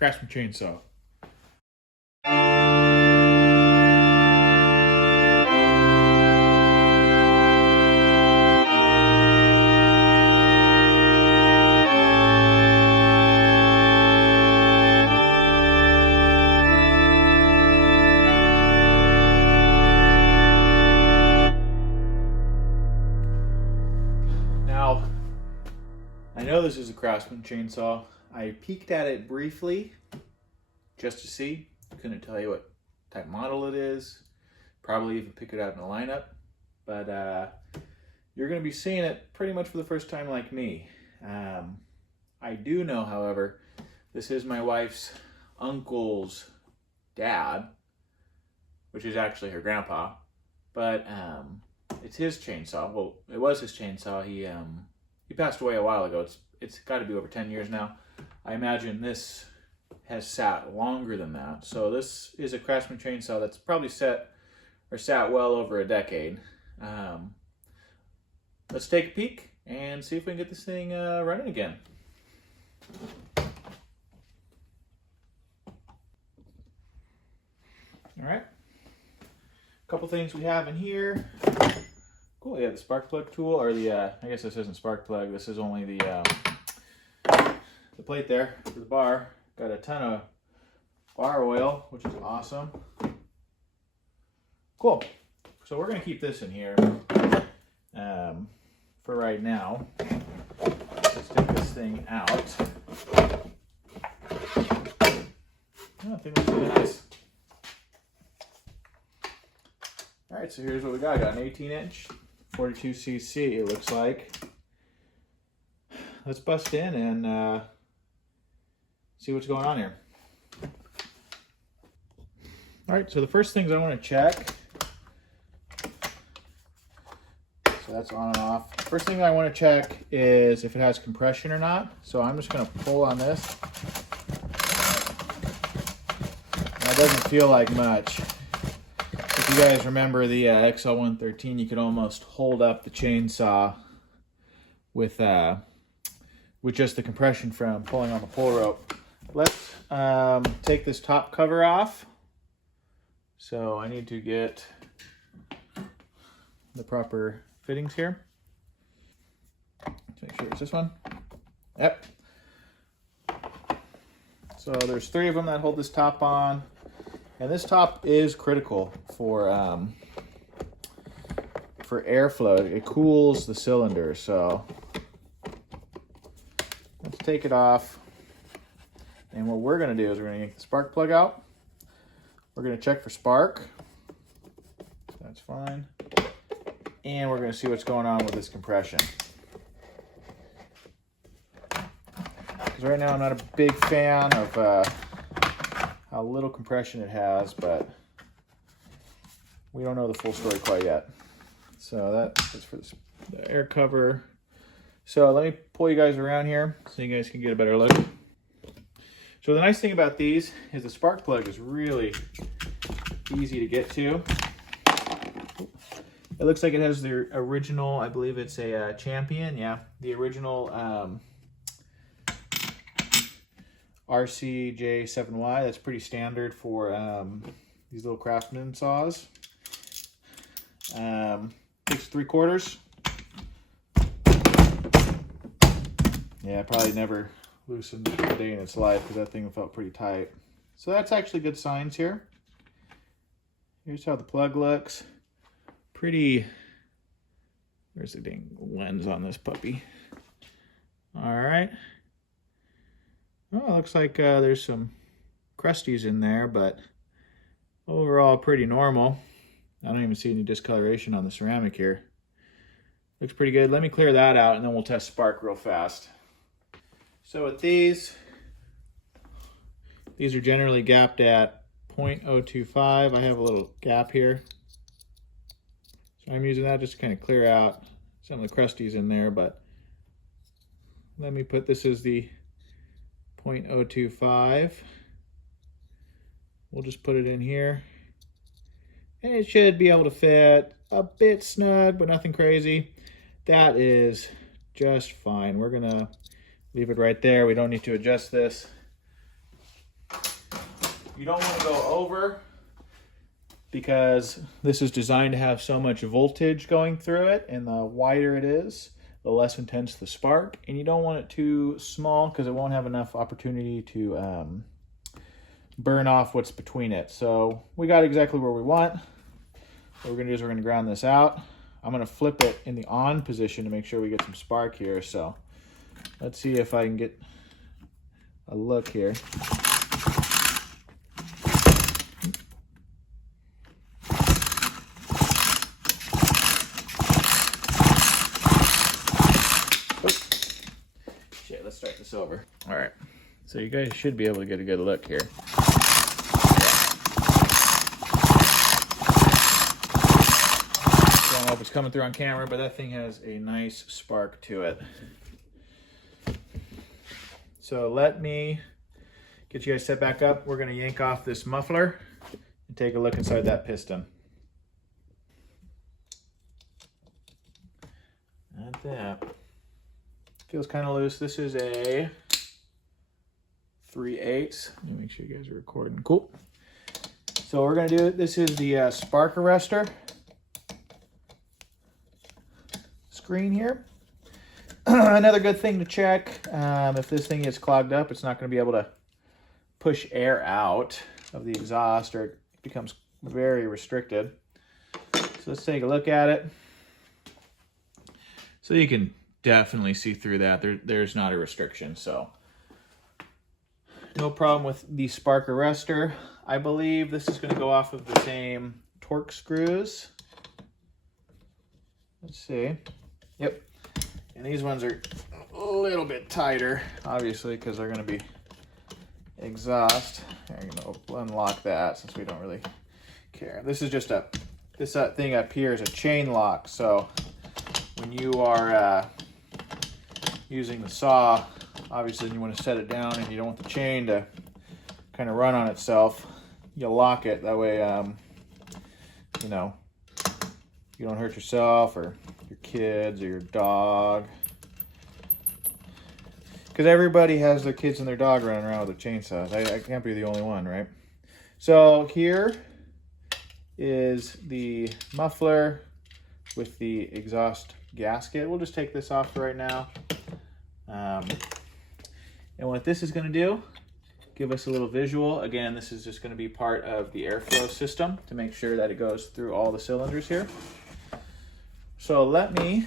Craftsman chainsaw. Now, I know this is a Craftsman chainsaw. I peeked at it briefly just to see. Couldn't tell you what type model it is. Probably even pick it out in a lineup. But you're going to be seeing it pretty much for the first time like me. I do know, however, this is my wife's uncle's dad, which is actually her grandpa. But it's his chainsaw. Well, it was his chainsaw. He passed away a while ago. It's got to be over 10 years now. I imagine this has sat longer than that. So this is a Craftsman chainsaw that's probably sat well over a decade. Let's take a peek and see if we can get this thing running again. All right. A couple things we have in here. Cool, yeah, the spark plug tool, or the, I guess this isn't spark plug, this is only the plate there for the bar. Got a ton of bar oil, which is awesome. Cool. So we're going to keep this in here for right now. Let's take this thing out. Oh, I think that's really nice. All right, so here's what we got. I got an 18-inch, 42cc, it looks like. Let's bust in and see what's going on here. All right, so the first things I want to check. So that's on and off. First thing I want to check is if it has compression or not. So I'm just going to pull on this. That doesn't feel like much. If you guys remember the XL113, you could almost hold up the chainsaw with just the compression from pulling on the pull rope. Let's take this top cover off. So I need to get the proper fittings here. Let's make sure it's this one. Yep. So there's 3 of them that hold this top on. And this top is critical for airflow. It cools the cylinder, so let's take it off. And what we're going to do is we're going to get the spark plug out. We're going to check for spark. That's fine. And we're going to see what's going on with this compression. Because right now I'm not a big fan of how little compression it has, but we don't know the full story quite yet. So that's for the air cover. So let me pull you guys around here so you guys can get a better look. So the nice thing about these is the spark plug is really easy to get to. It looks like it has the original, I believe it's a Champion, yeah, the original RCJ7Y. That's pretty standard for these little Craftsman saws. Takes 3/4. Yeah, probably never loosened a day in its life because that thing felt pretty tight. So that's actually good signs here. Here's how the plug looks. Pretty, there's the dang lens on this puppy. All right. Oh, it looks like there's some crusties in there, but overall pretty normal. I don't even see any discoloration on the ceramic here. Looks pretty good. Let me clear that out and then we'll test spark real fast. So with these are generally gapped at 0.025. I have a little gap here. So I'm using that just to kind of clear out some of the crusties in there, but let me put this as the 0.025. We'll just put it in here. And it should be able to fit a bit snug, but nothing crazy. That is just fine. We're gonna leave it right there. We don't need to adjust this. You don't want to go over because this is designed to have so much voltage going through it, and the wider it is, the less intense the spark. And you don't want it too small because it won't have enough opportunity to burn off what's between it. So we got exactly where we want. What we're gonna do is we're gonna ground this out. I'm gonna flip it in the on position to make sure we get some spark here. So let's see if I can get a look here. Shit, let's start this over. All right, so you guys should be able to get a good look here. I don't know if it's coming through on camera, but that thing has a nice spark to it. So let me get you guys set back up. We're gonna yank off this muffler and take a look inside that piston. Like that. Feels kind of loose. This is a 3/8. Let me make sure you guys are recording. Cool. So we're gonna do, this is the spark arrestor screen here. Another good thing to check, if this thing gets clogged up, it's not gonna be able to push air out of the exhaust, or it becomes very restricted. So let's take a look at it. So you can definitely see through that. There's not a restriction, so no problem with the spark arrestor. I believe this is going to go off of the same torque screws. Let's see. Yep. And these ones are a little bit tighter, obviously, because they're going to be exhaust. I'm going to unlock that since we don't really care. This is just this thing up here is a chain lock, so when you are using the saw, obviously you want to set it down and you don't want the chain to kind of run on itself. You'll lock it, that way you know, you don't hurt yourself or your kids or your dog, because everybody has their kids and their dog running around with their chainsaws. I can't be the only one, right? So here is the muffler with the exhaust gasket. We'll just take this off for right now. And what this is going to do, give us a little visual. Again, this is just going to be part of the airflow system to make sure that it goes through all the cylinders here. So let me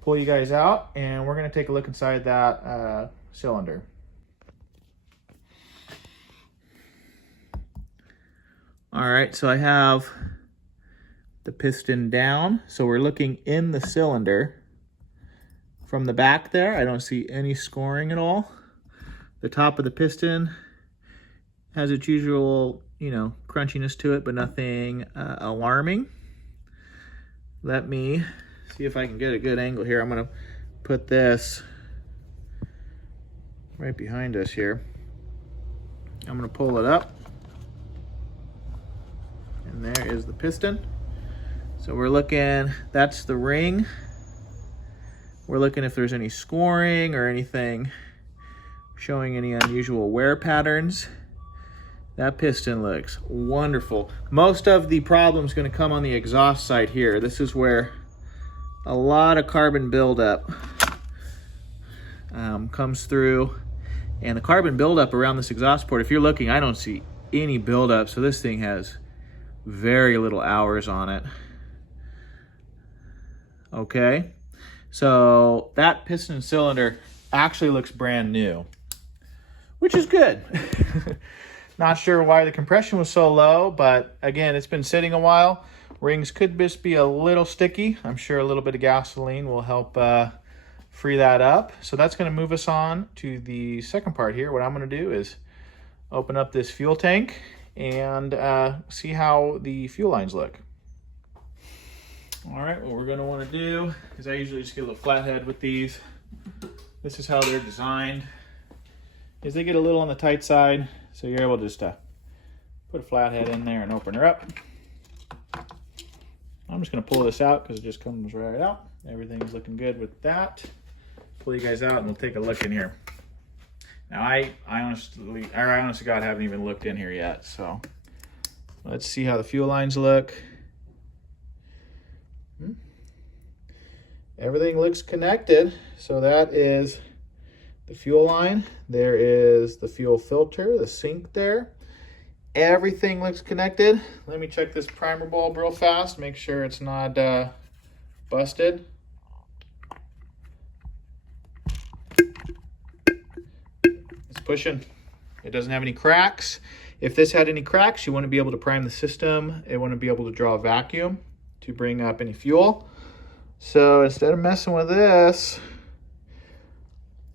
pull you guys out and we're going to take a look inside that cylinder. All right, so I have the piston down. So we're looking in the cylinder. From the back there, I don't see any scoring at all. The top of the piston has its usual, you know, crunchiness to it, but nothing alarming. Let me see if I can get a good angle here. I'm gonna put this right behind us here. I'm gonna pull it up. And there is the piston. So we're looking, that's the ring. We're looking if there's any scoring or anything showing any unusual wear patterns. That piston looks wonderful. Most of the problem's gonna come on the exhaust side here. This is where a lot of carbon buildup comes through. And the carbon buildup around this exhaust port, if you're looking, I don't see any buildup. So this thing has very little hours on it. Okay. So that piston cylinder actually looks brand new, which is good. Not sure why the compression was so low, but again, it's been sitting a while. Rings could just be a little sticky. I'm sure a little bit of gasoline will help free that up. So that's going to move us on to the second part here. What I'm going to do is open up this fuel tank and see how the fuel lines look. All right, what we're gonna wanna do is I usually just get a little flathead with these. This is how they're designed, is they get a little on the tight side, so you're able to just put a flathead in there and open her up. I'm just gonna pull this out because it just comes right out. Everything's looking good with that. Pull you guys out and we'll take a look in here. Now I honest to God haven't even looked in here yet, so let's see how the fuel lines look. Everything looks connected, so that is the fuel line. There is the fuel filter, the sink there. Everything looks connected. Let me check this primer bulb real fast, make sure it's not busted. It's pushing. It doesn't have any cracks. If this had any cracks, you wouldn't be able to prime the system. It wouldn't be able to draw a vacuum to bring up any fuel. So instead of messing with this,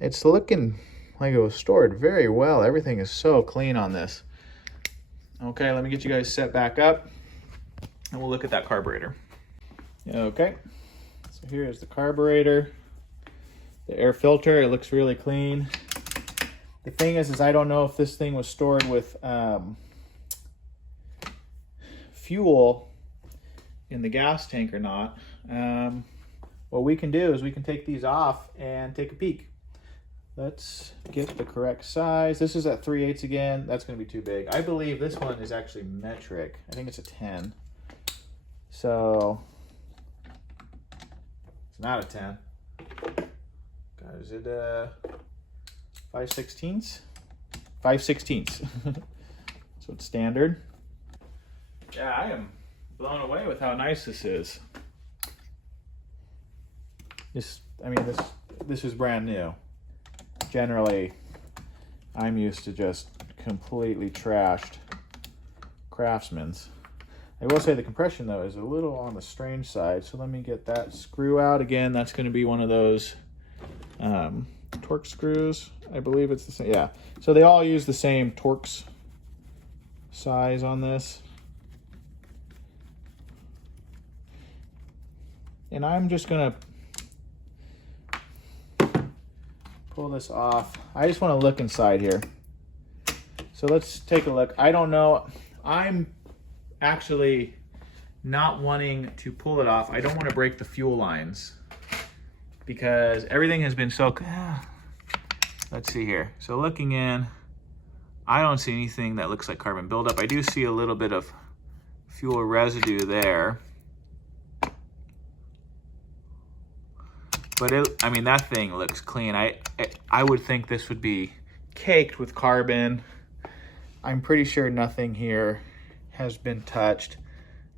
it's looking like it was stored very well. Everything is so clean on this. Okay, let me get you guys set back up and we'll look at that carburetor. Okay, so here's the carburetor, the air filter. It looks really clean. The thing is I don't know if this thing was stored with fuel in the gas tank or not. What we can do is we can take these off and take a peek. Let's get the correct size. This is at 3/8 again. That's going to be too big. I believe this one is actually metric. I think it's a 10. So it's not a 10. God, is it 5/16? 5/16. So it's standard. Yeah, I am blown away with how nice this is. This is brand new. Generally, I'm used to just completely trashed Craftsman's. I will say the compression though is a little on the strange side. So let me get that screw out again. That's going to be one of those Torx screws. I believe it's the same. Yeah. So they all use the same Torx size on this. And I'm just going to pull this off. I just want to look inside here. So let's take a look. I don't know. I'm actually not wanting to pull it off. I don't want to break the fuel lines because everything has been so... Let's see here. So looking in, I don't see anything that looks like carbon buildup. I do see a little bit of fuel residue there. But that thing looks clean. I would think this would be caked with carbon. I'm pretty sure nothing here has been touched.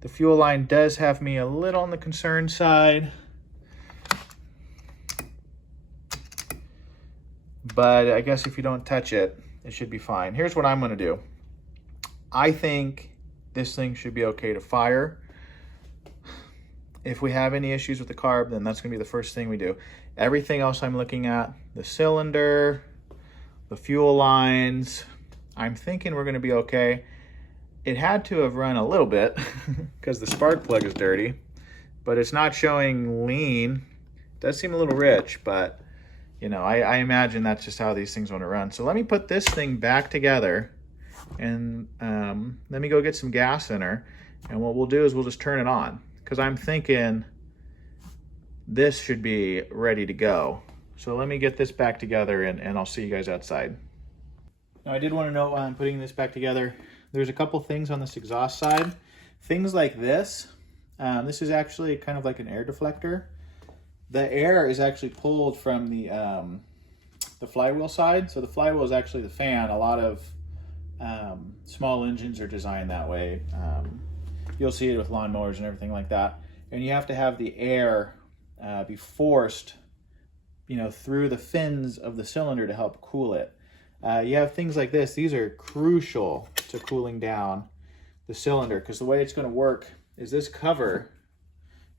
The fuel line does have me a little on the concerned side. But I guess if you don't touch it, it should be fine. Here's what I'm gonna do. I think this thing should be okay to fire. If we have any issues with the carb, then that's going to be the first thing we do. Everything else I'm looking at, the cylinder, the fuel lines, I'm thinking we're going to be okay. It had to have run a little bit because the spark plug is dirty, but it's not showing lean. It does seem a little rich, but you know, I imagine that's just how these things want to run. So let me put this thing back together and let me go get some gas in her. And what we'll do is we'll just turn it on. Because I'm thinking this should be ready to go. So let me get this back together and I'll see you guys outside. Now I did want to note while I'm putting this back together, there's a couple things on this exhaust side. Things like this. This is actually kind of like an air deflector. The air is actually pulled from the flywheel side. So the flywheel is actually the fan. A lot of small engines are designed that way. You'll see it with lawnmowers and everything like that. And you have to have the air be forced, through the fins of the cylinder to help cool it. You have things like this. These are crucial to cooling down the cylinder because the way it's going to work is this cover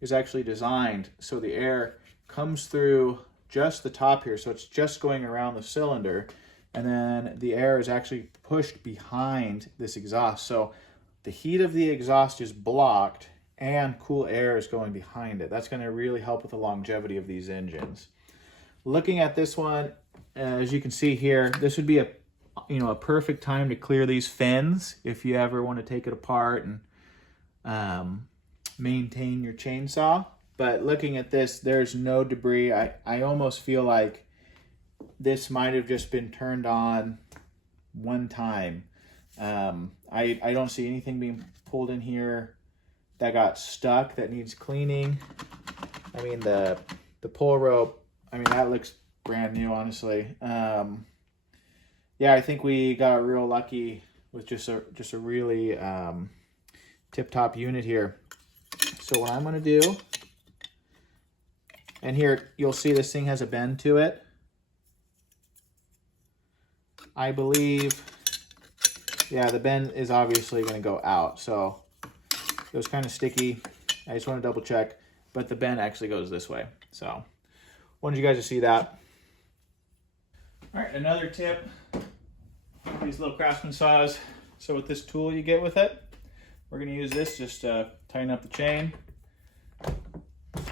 is actually designed so the air comes through just the top here. So it's just going around the cylinder. And then the air is actually pushed behind this exhaust. So the heat of the exhaust is blocked and cool air is going behind it. That's going to really help with the longevity of these engines. Looking at this one, as you can see here, this would be a perfect time to clear these fins if you ever want to take it apart and maintain your chainsaw. But looking at this, there's no debris. I almost feel like this might have just been turned on one time. I don't see anything being pulled in here that got stuck that needs cleaning. I mean, the pull rope, I mean, that looks brand new, honestly. Yeah, I think we got real lucky with just a really tip-top unit here. So what I'm going to do, and here you'll see this thing has a bend to it. I believe, yeah, the bend is obviously going to go out. So it was kind of sticky. I just want to double check, but the bend actually goes this way. So wanted you guys to see that. All right, another tip, these little Craftsman saws. So with this tool you get with it, we're going to use this just to tighten up the chain.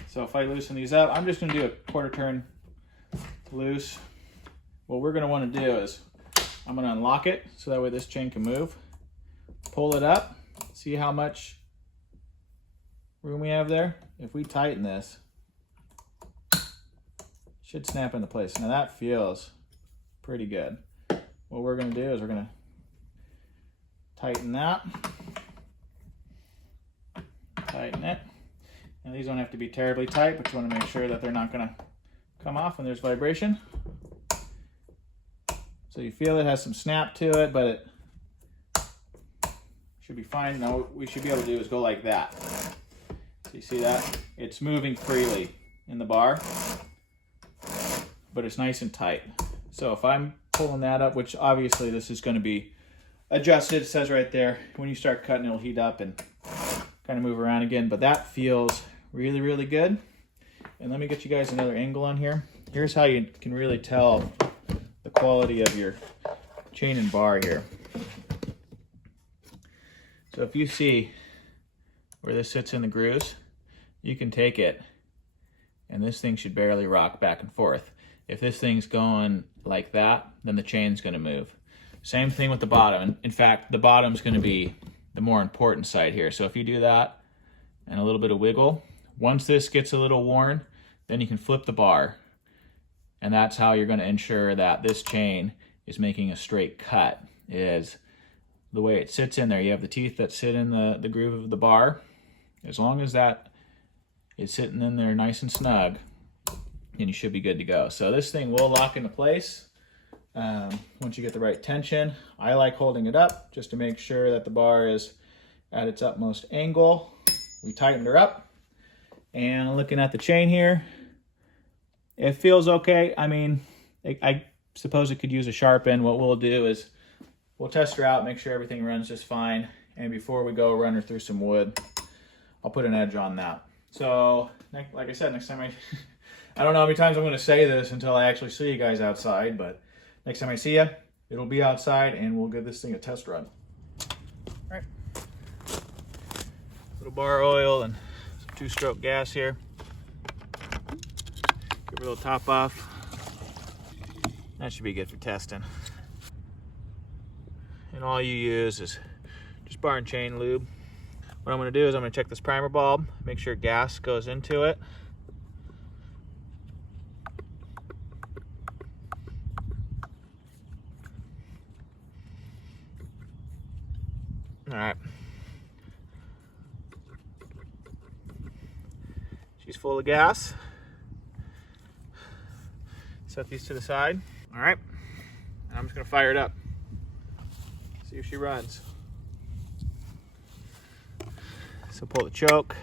So if I loosen these up, I'm just going to do a quarter turn loose. What we're going to want to do is I'm going to unlock it so that way this chain can move. Pull it up. See how much room we have there? If we tighten this, it should snap into place. Now that feels pretty good. What we're going to do is we're going to tighten that. Tighten it. Now these don't have to be terribly tight, but you want to make sure that they're not going to come off when there's vibration. So you feel it has some snap to it, but it should be fine. Now what we should be able to do is go like that. So you see that? It's moving freely in the bar, but it's nice and tight. So if I'm pulling that up, which obviously this is going to be adjusted, it says right there, when you start cutting it'll heat up and kind of move around again, but that feels really, really good. And let me get you guys another angle on here. Here's how you can really tell the quality of your chain and bar here. So if you see where this sits in the grooves, you can take it and this thing should barely rock back and forth. If this thing's going like that, then the chain's going to move. Same thing with the bottom. In fact, the bottom's going to be the more important side here. So if you do that and a little bit of wiggle, once this gets a little worn, then you can flip the bar. And that's how you're going to ensure that this chain is making a straight cut, is the way it sits in there. You have the teeth that sit in the groove of the bar. As long as that is sitting in there nice and snug, then you should be good to go. So this thing will lock into place once you get the right tension. I like holding it up just to make sure that the bar is at its utmost angle. We tightened her up. And looking at the chain here, it feels okay. I mean, I suppose it could use a sharp end. What we'll do is we'll test her out, make sure everything runs just fine. And before we go run her through some wood, I'll put an edge on that. So, like I said, next time I don't know how many times I'm going to say this until I actually see you guys outside, but next time I see you, it'll be outside and we'll give this thing a test run. All right. Little bar oil and some 2-stroke gas here. Give her a little top off. That should be good for testing. And all you use is just bar and chain lube. What I'm going to do is I'm going to check this primer bulb, make sure gas goes into it. All right. She's full of gas. Set these to the side. All right. I'm just going to fire it up. See if she runs. So pull the choke.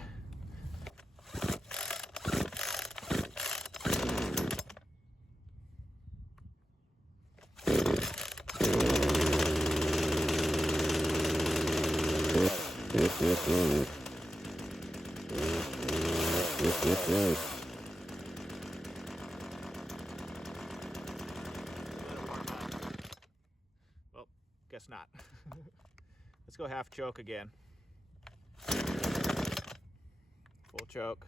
Well, guess not. Let's go half choke again. Full choke.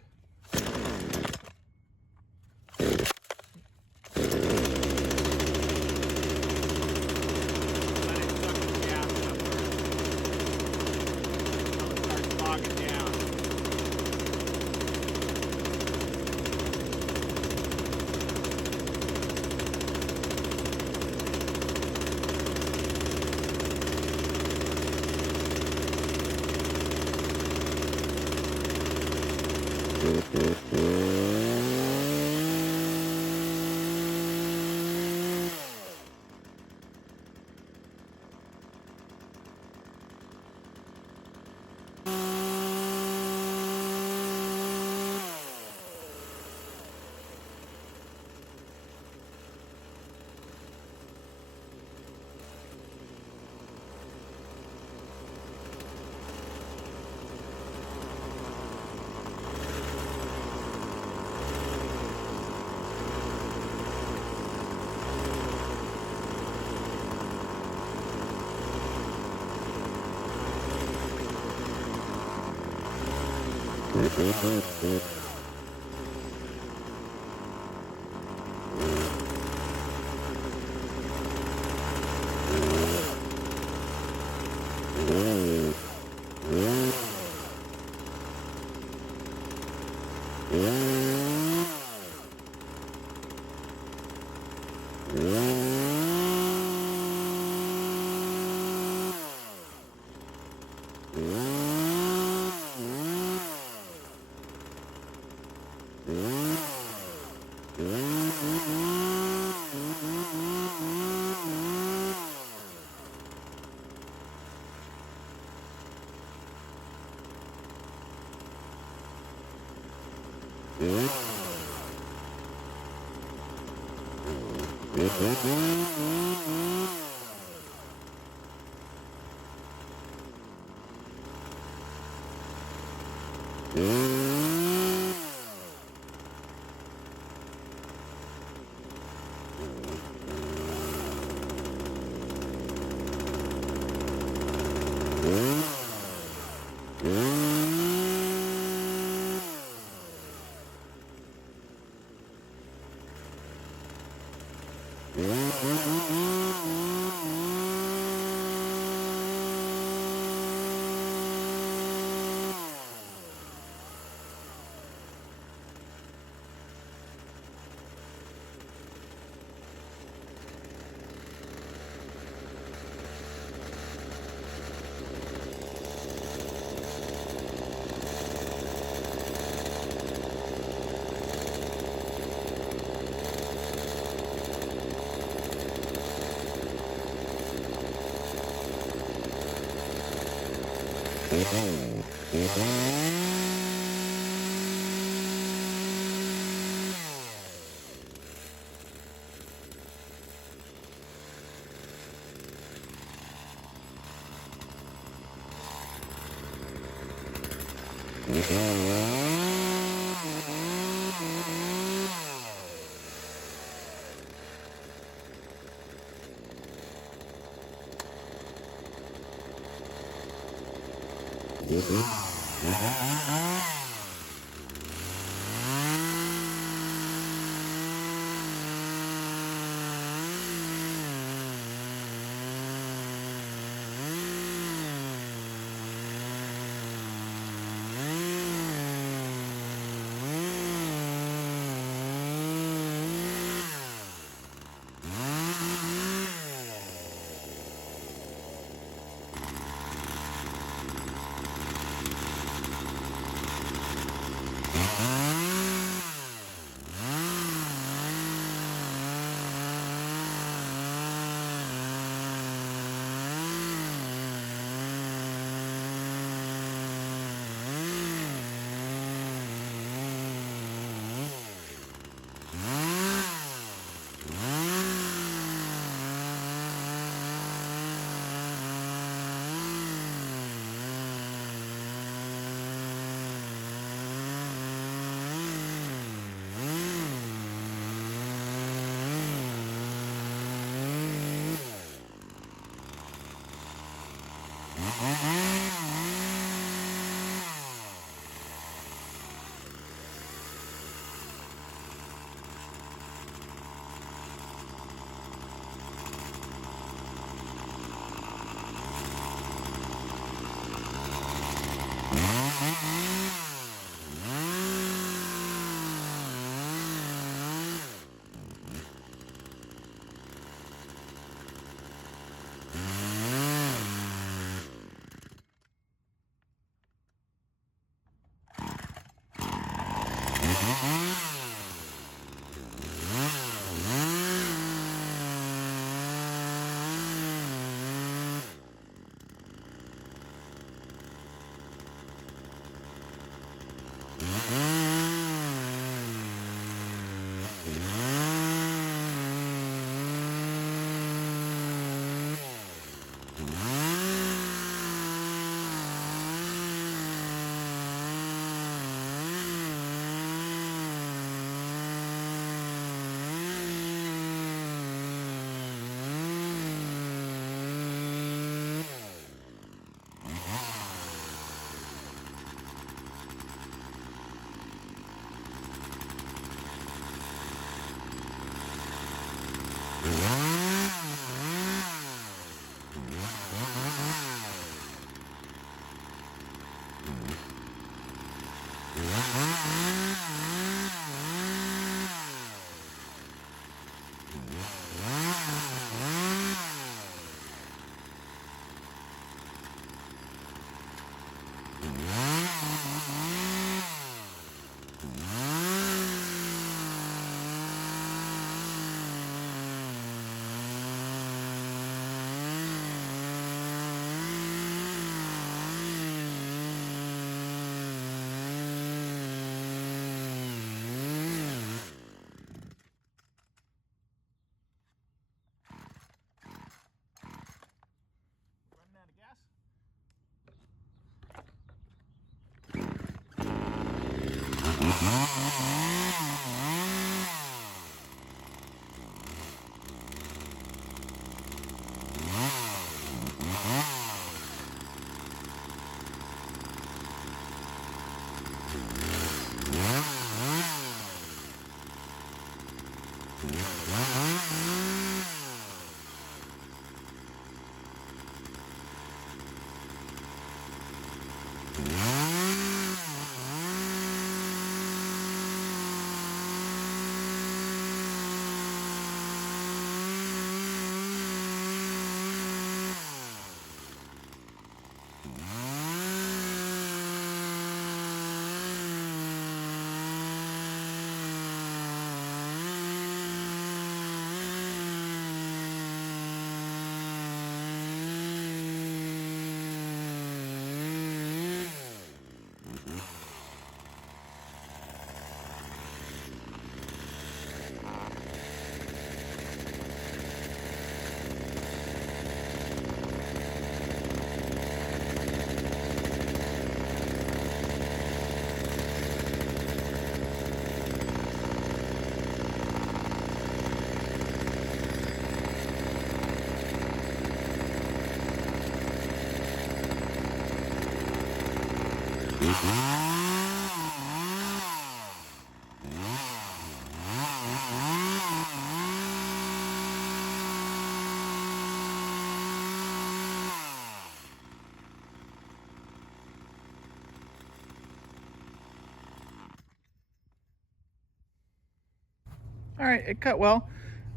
All right, it cut well.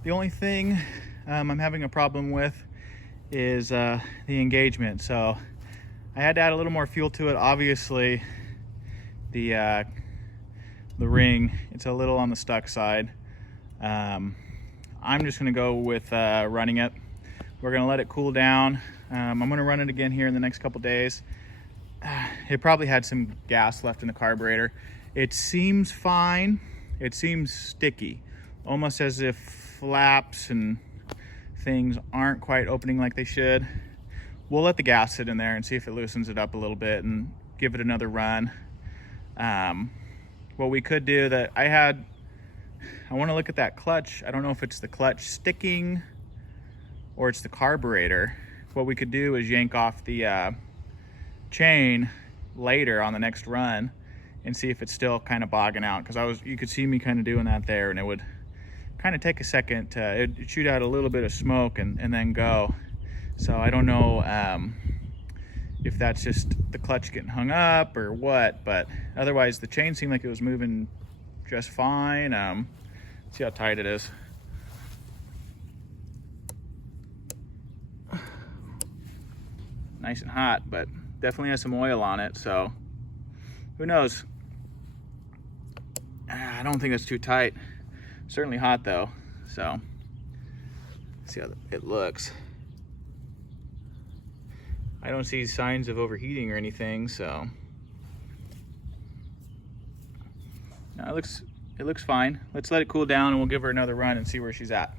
The only thing I'm having a problem with is the engagement. So I had to add a little more fuel to it. Obviously, the ring, it's a little on the stuck side. I'm just gonna go with running it. We're gonna let it cool down. I'm gonna run it again here in the next couple days. It probably had some gas left in the carburetor. It seems fine. It seems sticky, almost as if flaps and things aren't quite opening like they should. We'll let the gas sit in there and see if it loosens it up a little bit and give it another run. What we could do that I want to look at that clutch. I don't know if it's the clutch sticking or it's the carburetor. What we could do is yank off the chain later on the next run and see if it's still kind of bogging out, because you could see me kind of doing that there, and it would kind of take a second to it'd shoot out a little bit of smoke and then go. So I don't know if that's just the clutch getting hung up or what, but otherwise the chain seemed like it was moving just fine. See how tight it is. Nice and hot, but definitely has some oil on it, so who knows. I don't think that's too tight. Certainly hot though, so let's see how it looks. I don't see signs of overheating or anything, so no, it looks fine. Let's let it cool down and we'll give her another run and see where she's at.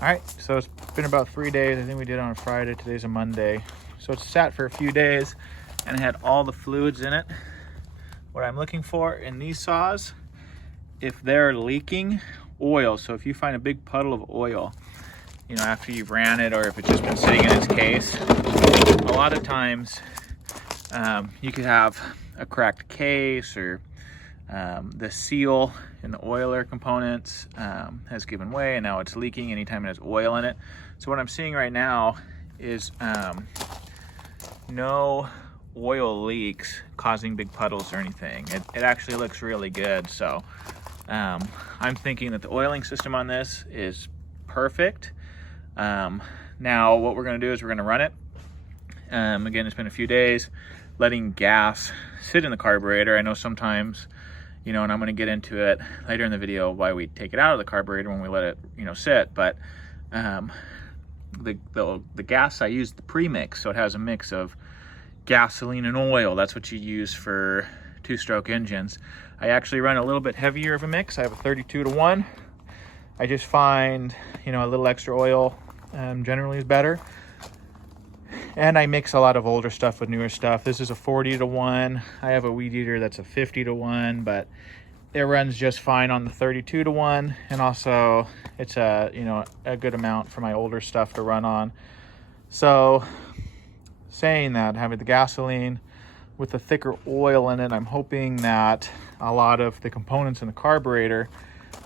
All right, so it's been about 3 days. I think we did it on a Friday. Today's a Monday. So it's sat for a few days and it had all the fluids in it. What I'm looking for in these saws, if they're leaking oil, so if you find a big puddle of oil, you know, after you've ran it, or if it's just been sitting in its case, a lot of times you could have a cracked case, or the seal in the oiler components has given way and now it's leaking anytime it has oil in it. So what I'm seeing right now is no oil leaks causing big puddles or anything. It actually looks really good. So I'm thinking that the oiling system on this is perfect. Now what we're going to do is we're going to run it. Again, it's been a few days, letting gas sit in the carburetor. I know sometimes, you know, and I'm going to get into it later in the video why we take it out of the carburetor when we let it, you know, sit. But the gas I use the premix, so it has a mix of gasoline and oil. That's what you use for two-stroke engines. I actually run a little bit heavier of a mix. I have a 32-to-1. I just find, you know, a little extra oil generally is better. And I mix a lot of older stuff with newer stuff. This is a 40-to-1. I have a weed eater that's a 50-to-1, but it runs just fine on the 32-to-1. And also it's a, you know, a good amount for my older stuff to run on. So saying that, having the gasoline with the thicker oil in it, I'm hoping that a lot of the components in the carburetor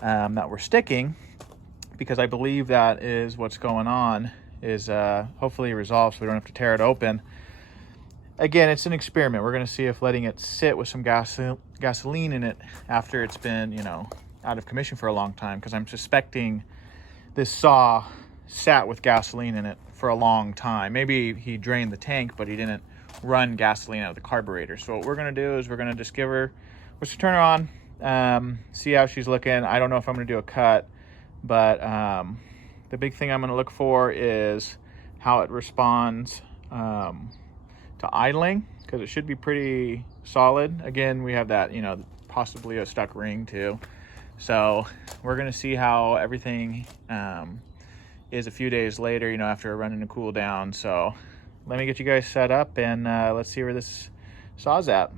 that were sticking, because I believe that is what's going on, is hopefully resolved so we don't have to tear it open. Again, it's an experiment. We're going to see if letting it sit with some gasoline in it after it's been, you know, out of commission for a long time, because I'm suspecting this saw sat with gasoline in it for a long time. Maybe he drained the tank, but he didn't run gasoline out of the carburetor. So what we're going to do is we're going to just give her, let's turn her on, see how she's looking. I don't know if I'm going to do a cut, but the big thing I'm going to look for is how it responds to idling, because it should be pretty solid. Again, we have that, you know, possibly a stuck ring too. So we're going to see how everything is a few days later, you know, after running a cool down. So let me get you guys set up and let's see where this saw's at.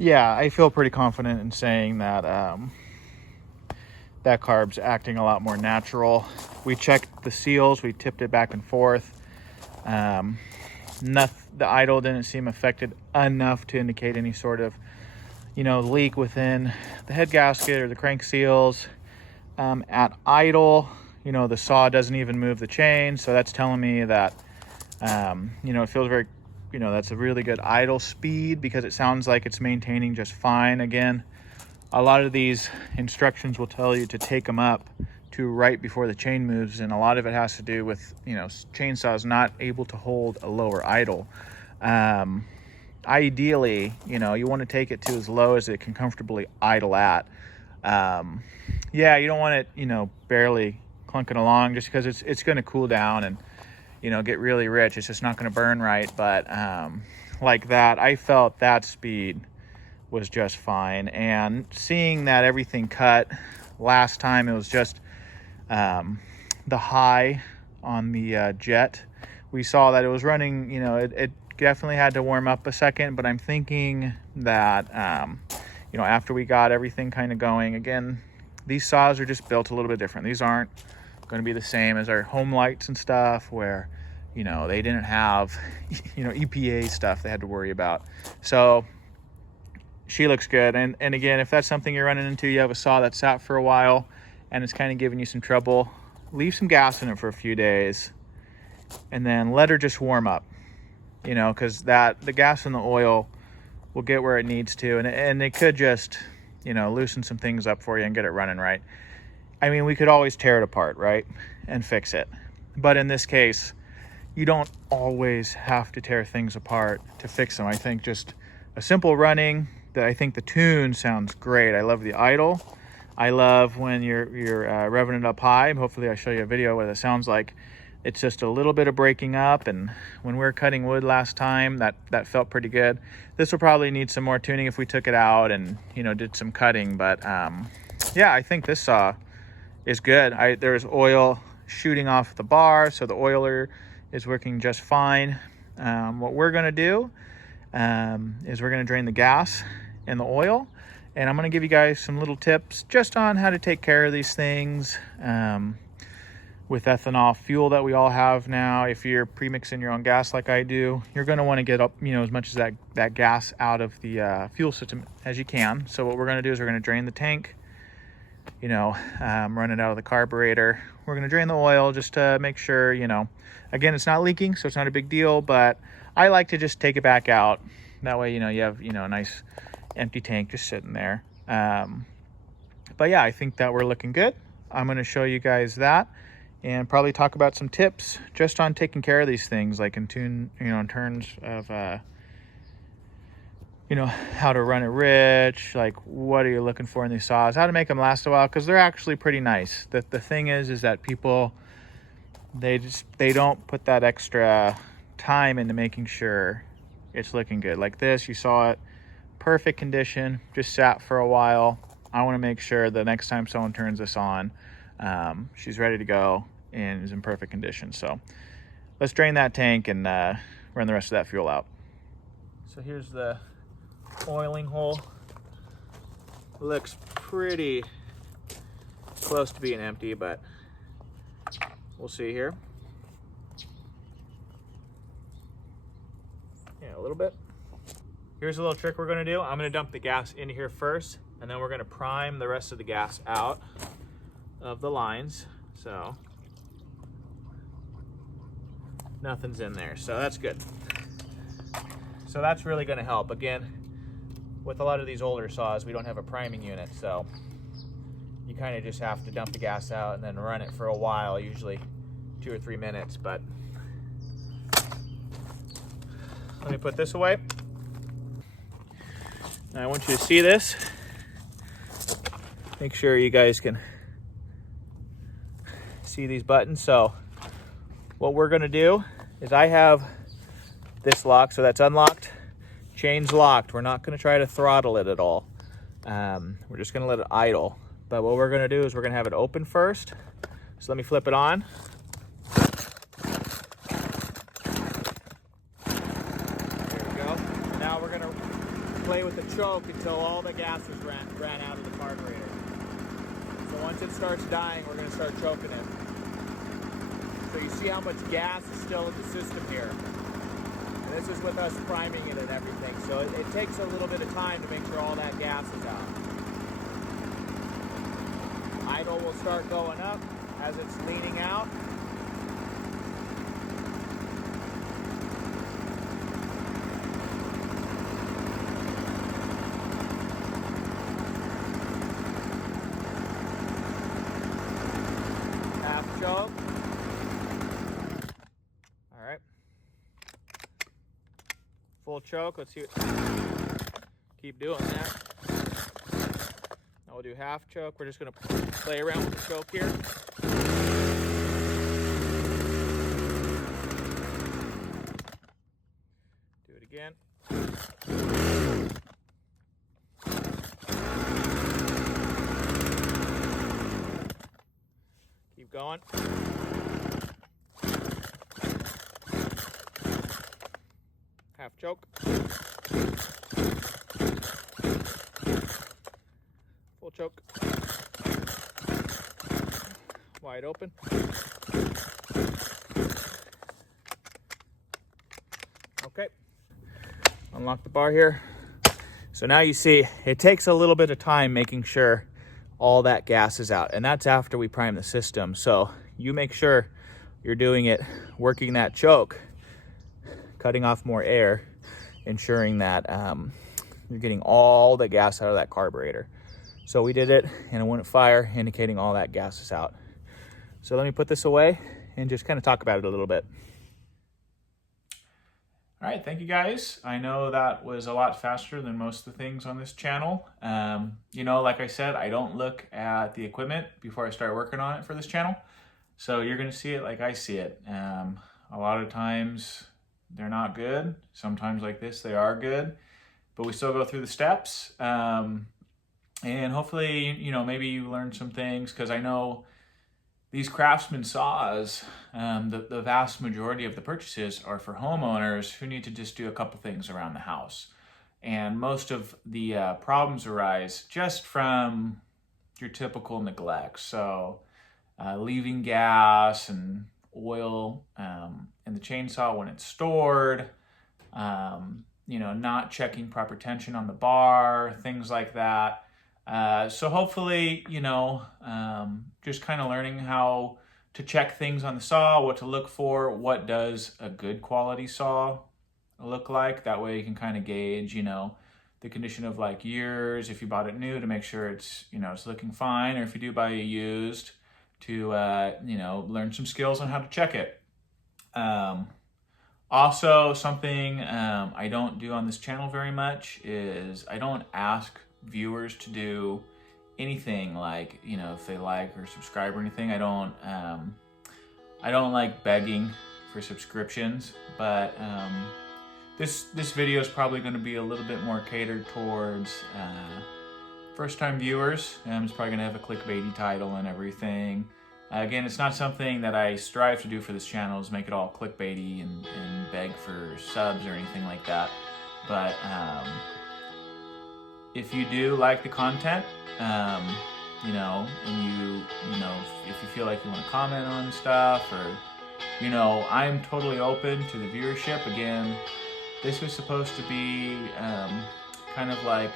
Yeah, I feel pretty confident in saying that that carb's acting a lot more natural. We checked the seals, we tipped it back and forth. The idle didn't seem affected enough to indicate any sort of, leak within the head gasket or the crank seals. At idle, the saw doesn't even move the chain, so that's telling me that, it feels very, that's a really good idle speed, because it sounds like it's maintaining just fine. Again, a lot of these instructions will tell you to take them up to right before the chain moves, and a lot of it has to do with, chainsaws not able to hold a lower idle. Ideally, you want to take it to as low as it can comfortably idle at. Yeah, you don't want it, barely clunking along, just because it's going to cool down and, get really rich. It's just not going to burn right. But like that, I felt that speed was just fine. And seeing that everything cut last time, it was just the high on the jet. We saw that it was running, it definitely had to warm up a second, but I'm thinking that, after we got everything kind of going, again, these saws are just built a little bit different. These aren't going to be the same as our home lights and stuff, where, they didn't have, EPA stuff they had to worry about. So she looks good. And again, if that's something you're running into, you have a saw that's sat for a while and it's kind of giving you some trouble, leave some gas in it for a few days and then let her just warm up, because the gas and the oil will get where it needs to, and it could just, loosen some things up for you and get it running right. I mean, we could always tear it apart, right, and fix it. But in this case, you don't always have to tear things apart to fix them. I think just a simple running, I think the tune sounds great. I love the idle. I love when you're revving it up high. Hopefully I show you a video what it sounds like. It's just a little bit of breaking up, and when we were cutting wood last time, that felt pretty good. This will probably need some more tuning if we took it out and, did some cutting. But yeah, I think this saw is good. There's oil shooting off the bar, so the oiler is working just fine. What we're gonna do is we're gonna drain the gas and the oil, and I'm gonna give you guys some little tips just on how to take care of these things. With ethanol fuel that we all have now, if you're premixing your own gas like I do, you're going to want to get up, as much as that gas out of the fuel system as you can. So what we're going to do is we're going to drain the tank, run it out of the carburetor. We're going to drain the oil just to make sure, again, it's not leaking, so it's not a big deal, but I like to just take it back out. That way, you have, a nice empty tank just sitting there. But yeah, I think that we're looking good. I'm going to show you guys that, and probably talk about some tips just on taking care of these things, like in terms of, how to run it rich, like what are you looking for in these saws, how to make them last a while, because they're actually pretty nice. The thing is that people, they don't put that extra time into making sure it's looking good. Like this, you saw it, perfect condition, just sat for a while. I want to make sure the next time someone turns this on, she's ready to go and is in perfect condition. So let's drain that tank and run the rest of that fuel out. So here's the oiling hole. Looks pretty close to being empty, but we'll see here. Yeah, a little bit. Here's a little trick we're going to do. I'm going to dump the gas in here first, and then we're going to prime the rest of the gas out of the lines, so nothing's in there, so that's good. So that's really going to help. Again, with a lot of these older saws, we don't have a priming unit, so you kind of just have to dump the gas out and then run it for a while, usually 2 or 3 minutes. But let me put this away. Now I want you to see this. Make sure you guys can see these buttons. So what we're going to do is I have this lock, so that's unlocked, chain's locked. We're not going to try to throttle it at all. We're just going to let it idle. But what we're going to do is we're going to have it open first. So let me flip it on. There we go. Now we're going to play with the choke until all the gases ran out of the carburetor. So So once it starts dying, we're going to start choking it. So you see how much gas is still in the system here. And this is with us priming it and everything. So it takes a little bit of time to make sure all that gas is out. Idle will start going up as it's leaning out. Half choke. All right. Full choke. Let's see. Keep doing that. Now we'll do half choke. We're just going to play around with the choke here. Do it again. Keep going. Half choke. Full choke. Wide open. Okay. Unlock the bar here. So now you see it takes a little bit of time making sure all that gas is out, and that's after we prime the system. So you make sure you're doing it, working that choke, cutting off more air, ensuring that you're getting all the gas out of that carburetor. So we did it and it wouldn't fire, indicating all that gas is out. So let me put this away and just kind of talk about it a little bit. All right, thank you guys. I know that was a lot faster than most of the things on this channel. You know, like I said, I don't look at the equipment before I start working on it for this channel. So you're gonna see it like I see it. A lot of times they're not good. Sometimes like this, they are good, but we still go through the steps. And hopefully, you know, maybe you learned some things, because I know these Craftsman saws, the vast majority of the purchases are for homeowners who need to just do a couple things around the house. And most of the problems arise just from your typical neglect. So leaving gas and oil in the chainsaw when it's stored, you know, not checking proper tension on the bar, things like that. So hopefully, you know, just kind of learning how to check things on the saw, what to look for, what does a good quality saw look like. That way you can kind of gauge, you know, the condition of like yours, if you bought it new, to make sure it's, you know, it's looking fine, or if you do buy a used, to, you know, learn some skills on how to check it. Also, something I don't do on this channel very much is I don't ask viewers to do anything like, you know, if they like or subscribe or anything. I don't like begging for subscriptions, but this video is probably going to be a little bit more catered towards first-time viewers. It's probably going to have a clickbaity title and everything. Again, it's not something that I strive to do for this channel, is make it all clickbaity and beg for subs or anything like that. But if you do like the content, you know, and you know, if you feel like you want to comment on stuff, or, you know, I'm totally open to the viewership. Again, this was supposed to be kind of like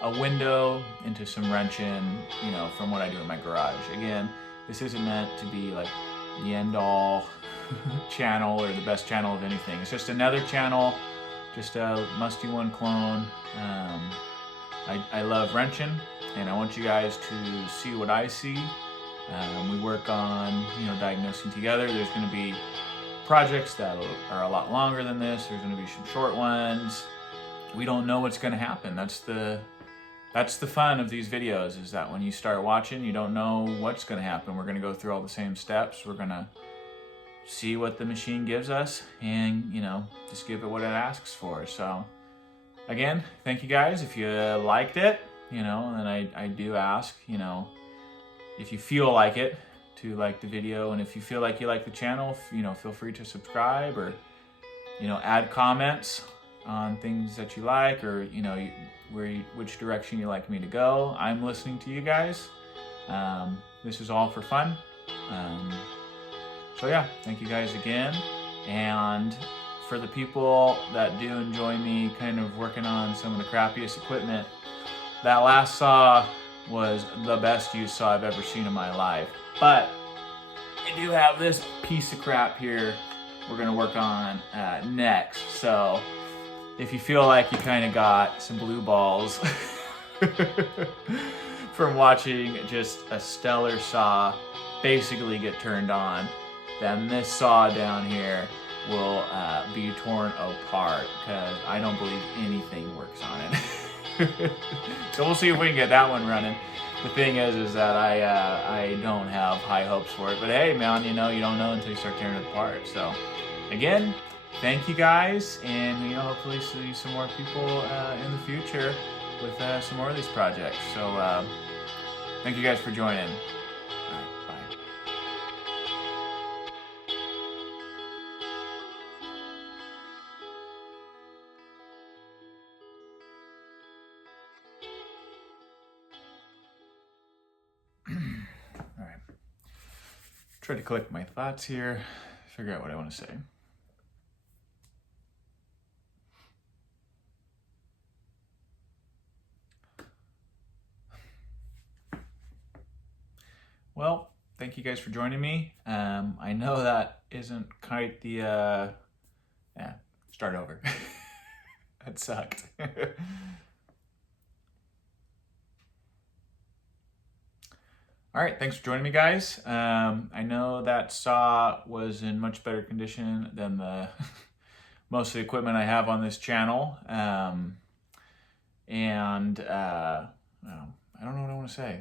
a window into some wrenching, you know, from what I do in my garage. Again, this isn't meant to be like the end-all channel or the best channel of anything. It's just another channel, just a Musty One clone. I love wrenching, and I want you guys to see what I see. We work on, you know, diagnosing together. There's going to be projects that are a lot longer than this. There's going to be some short ones. We don't know what's going to happen. That's the fun of these videos, is that when you start watching, you don't know what's going to happen. We're going to go through all the same steps. We're going to see what the machine gives us, and, you know, just give it what it asks for. So again, thank you guys. If you liked it, you know, and I do ask, you know, if you feel like it, to like the video, and if you feel like you like the channel, you know, feel free to subscribe, or, you know, add comments on things that you like, or, you know, which direction you like me to go. I'm listening to you guys. This is all for fun. So yeah, thank you guys again. And for the people that do enjoy me kind of working on some of the crappiest equipment, that last saw was the best used saw I've ever seen in my life. But I do have this piece of crap here we're gonna work on next. So if you feel like you kind of got some blue balls from watching just a stellar saw basically get turned on, then this saw down here will be torn apart because I don't believe anything works on it. So we'll see if we can get that one running. The thing is that I don't have high hopes for it, but hey, man, you don't know until you start tearing it apart. So again, thank you guys, and hopefully see some more people in the future with some more of these projects. So thank you guys for joining. All right, bye. All right. Try to collect my thoughts here, figure out what I want to say. Well, thank you guys for joining me. I know that isn't quite the, start over. That sucked. All right, thanks for joining me, guys. I know that saw was in much better condition than the most of the equipment I have on this channel. Well, I don't know what I want to say.